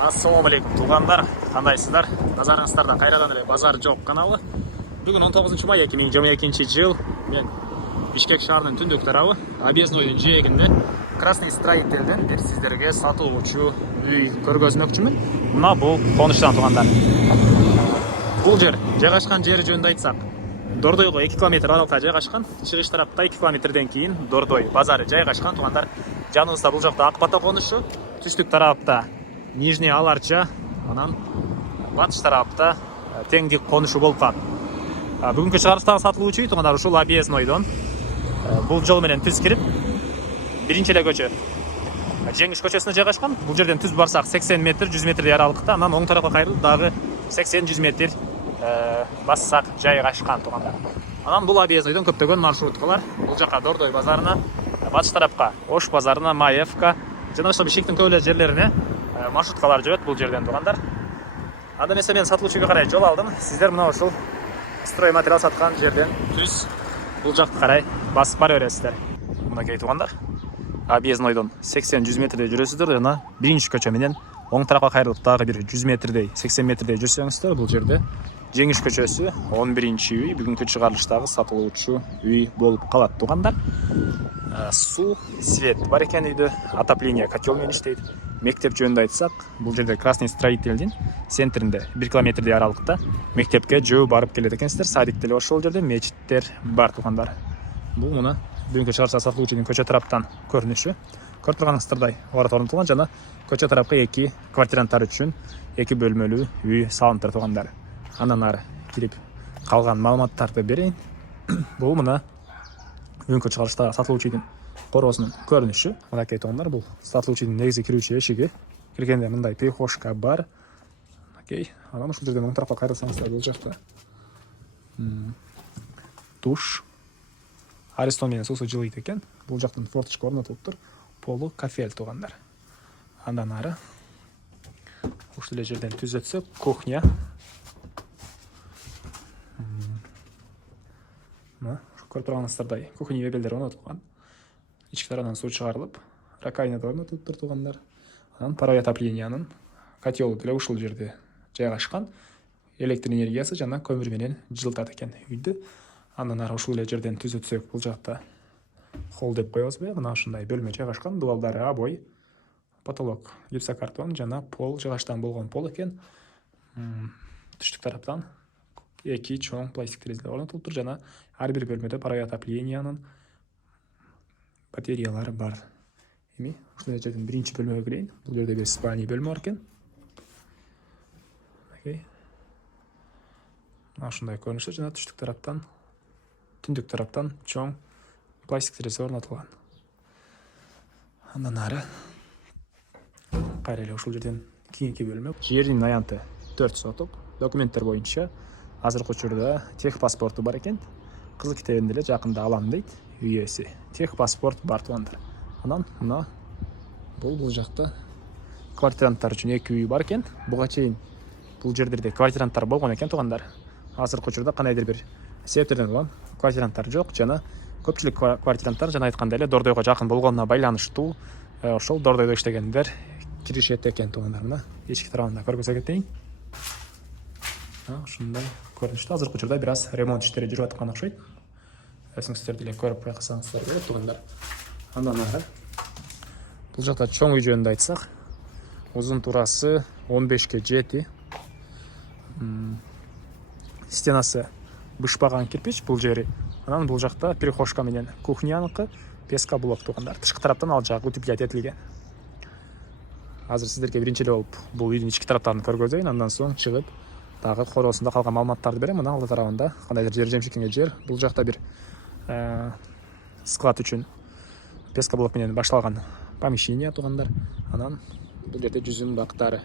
Assalamu алейкум туғандар, қандайсыздар? Назарыңыздарда қайрадан эле Базар Жок каналы. Бүгін 19 май 2022 жыл. Мен Бишкек шаарынын түндүк тарабы, Объездойдун жээгинде Красный строительден бир сиздерге сатылуучу үй көргөзмөкчүмүн. Мына бул конуштан туғандар. Бул жер жайгашкан жери жөнүндө айтсак, Дордойго 2 км аралыкта жайгашкан, чыгыш тарапта 2 кмден кийин Дордой базары жайгашкан туғандар. Жаныбызда бул жакта Акбата конушу, түштүк тарапта Нижний Аларча, анан батыш тарапта теңдик конушу болуп калат. Бүгүнкү чыгарыштагы сатылуучу үй тугандар ушул Объездойдон бул жол менен түз кирип, биринчи эле көчө Жеңиш көчөсүнө жайгашкан. Бул жерден түз барсак 80 метр, 100 метрдей аралыкта, анан оң тарапка кайрылып дагы 80-100 метр бассак жайгашкан тугандар. Анан бул Объездойдон көптөгөн маршруткалар бул жака Дордой базарына, батыш тарапка Ош базарына, Маевка жана ошол Бишкектин көп эле жерлерине маршруткалар жүрөт бул жерден тугандар. Анда эмесе мен сатылуучуга карай жол алдым. Сиздер мына ушул строй материал саткан жерден түз бул жакка карай басып бара бересиздер. Мынакей тугандар. Объездойдон 80-100 метрдей жүрөсүздөр жана биринчи көчө менен оң тарапка кайрылып дагы бир 100 метрдей, 80 метрдей жүрсөңүздөр бул жерде Жеңиш көчөсү 11-чи үй, бүгүнкү чыгарылыштагы сатылуучу үй болуп калат тугандар. Суу, свет бар экен үйдө, отопление котел менен иштейт. Мектеп жөнүндө айтсак, бул жерде Красный строительдин центринде 1 километрдей аралыкта мектепке жөө барып келет экенсиздер. Садик деле ошол жерде, мечиттер бар тугандар. Бул мына бүгүнкү чыгарылышта сатылуучунун көчө тараптан көрүнүшү. Көрүп турганыңыздардай орото орнотулган жана көчө тарапка 2 квартиранттар үчүн 2 бөлмөлүү үй салынып тугандар. Андан ары кирип калган маалыматтарды берейин. Бул мына бүгүнкү чыгарылышта сатылуучу үйдүн короосунун көрүнүшү. Мынакей тугандар, бул сатылуучу үйдүн негизи кирүүчү эшиги. Киргенде мындай прихожка бар. Окей. Анан ушул жерден оң тарапка кайрылсаңыздар бул жакта душ, Аристон менен суусу жылыйт экен. Бул жактан форточка орнотулуптур. Полу кафель тугандар. Андан ары ушул эле жерден түз өтсөк, кухня. Көрүп турганыңыздардай кухня мебелдер орнотулган. Ички тарабынан суу чыгарылып, раковина орнотулуптур тугандар. Анан паровой отоплениянын котелу деле ушул жерде жайгашкан. Электр энергиясы жана көмүр менен жылытат экен үйдү. Андан ары ушул эле жерден түз өтсөк, бул жакта холл деп коебузбу? Мына ушундай бөлмө жайгашкан. Дубалдары обой, потолок гипсокартон жана пол жыгачтан болгон пол экен. Түштүк тараптан 2 чоң пластик терезелер орнотулуптур жана ар бир бөлмөдө паровой отоплениянын батареялары бар. Эми ушул жерден биринчи бөлмөгө кирейин. Бул жерде бир спальный бөлмө бар экен. Окей. Ушундай көрүнүштө жана түштүк тараптан, түндүк тараптан чоң пластик терезе орнотулган. Андан ары кайра эле ушул жерден кийинки бөлмө. Жердин аянты 4 соток. Документтер боюнча азыркы учурда техпаспорту бар экен. Кызыл китебинде эле жакында алам дейт үй ээси. Техпаспорт бар тугандар. Анан мына бул жакта квартиранттар үчүн 2 үй бар экен. Буга чейин бул жерлерде квартиранттар болгон экен тугандар. Азыркы учурда кандайдыр бир себептерден улам квартиранттар жок жана көпчүлүк квартиранттар жана айткандай эле Дордойго жакын болгонуна байланыштуу ошол Дордойдо иштегендер киришет экен тугандар. Мына эчки тарабында көргөзө кетейин. Ушундай көрүнүштө азыркы учурда бир аз ремонт иштери жүрүп аткан окшойт. Өзүңүздөр деле көрүп байкасаңыздар болот тугандар. Андан ары бул жакта чоң үй жөнүндө айтсак, узун турасы 15ке 7. Стенасы бышпаган кирпич бул жери. Анан бул жакта прихожка менен кухняныкы песка блок тугандар. Тышкы тараптан ал жагы утеплять этилген. Азыр сиздерге биринчи эле болуп бул үйдүн ички тараптарын көргөзөйүн, андан соң чыгып дагы короосунда калган маалыматтарды берем. Мына алды тарабында кандайдыр жер жемшикке жер. Бул жакта бир склад үчүн песка блок менен башталган помещение тугандар. Анан бул жерде жүзүм бактары.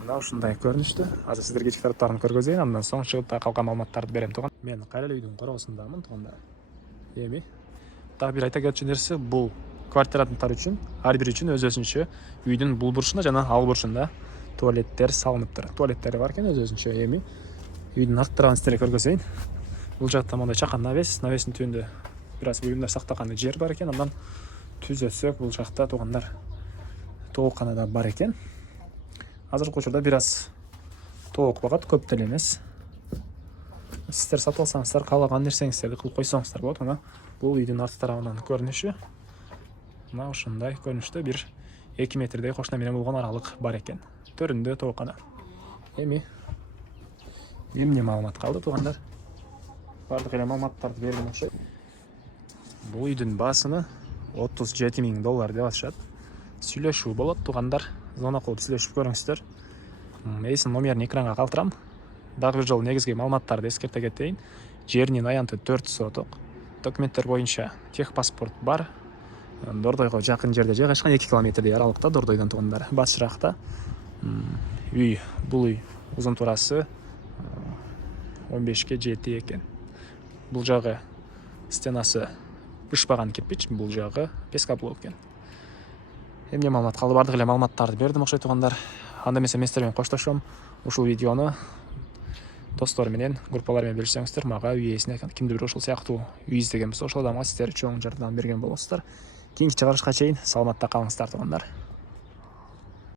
Мына ушундай көрүнүштө. Азыр сиздерге ички тараптарын көргөзөйүн, андан соң чыгып дагы калган маалыматтарды берем туган. Мен кайра эле үйдүн короосундамын тугандар. Эми дагы бир айта кетчү нерсе, бул квартиранттар үчүн ар бир үчүн өз-өзүнчө үйдүн бул бурчунда жана ал бурчунда туалеттер салыныптыр. Туалеттери бар экен өз-өзүнчө. Эми үйдүн арт тарабын сиздерге көргөзөйүн. Бул жакта мындай чакан навестин түбүндө бир аз буюмдар сактаган жер бар экен. Андан түз өтсөк, бул жакта тугандар тооккана да бар экен. азыркы учурда бир аз тоок багат, көп деле эмес. Сиздер сатып алсаңыздар, каалаган нерсеңиздерди кылып койсоңуздар болот. Мына бул үйдүн арты тарабынан көрүнүшү мына ушундай көрүнүштө бир 2 метрдей кошуна менен болгон аралык бар экен. Төрүндө тоокана. Эми эмне маалымат калды туугандар? Бардык эле маалыматтарды бердим окшойт. Бул үйдүн баасыны $37,000 деп атышат. Сүйлөшүү болот туугандар. Звонок кылып сүйлөшүп көрүңүздөр. Эсин номерин экранга калтырам. Дагы бир жолу негизги маалыматтарды эскерте кетейин. Жеринин аянты 4 соток. Документтер боюнча техпаспорт бар. Дордойго жакын жерде жайгашкан, 2 километрдей аралыкта Дордойдон туугандар. Батышыракта. Үй, бул үй узун турасы 15ке 7 экен. Бул жагы стенасы бышпаган кирпич, бул жагы пескоблок экен. Эмне маалымат калды? Бардык эле маалыматтарды бердим окшойт туугандар. Анда эмесе мен сиздер менен коштошом. Ушул видеону достор менен, группалар менен бөлүшсөңүздөр, мага үй ээсине кимдир бир ушул сыяктуу үй издеген болсо, ошол адамга сиздер чоң жардам берген болосуздар. Кийинки чыгарышка чейин саламатта калыңыздар туугандар.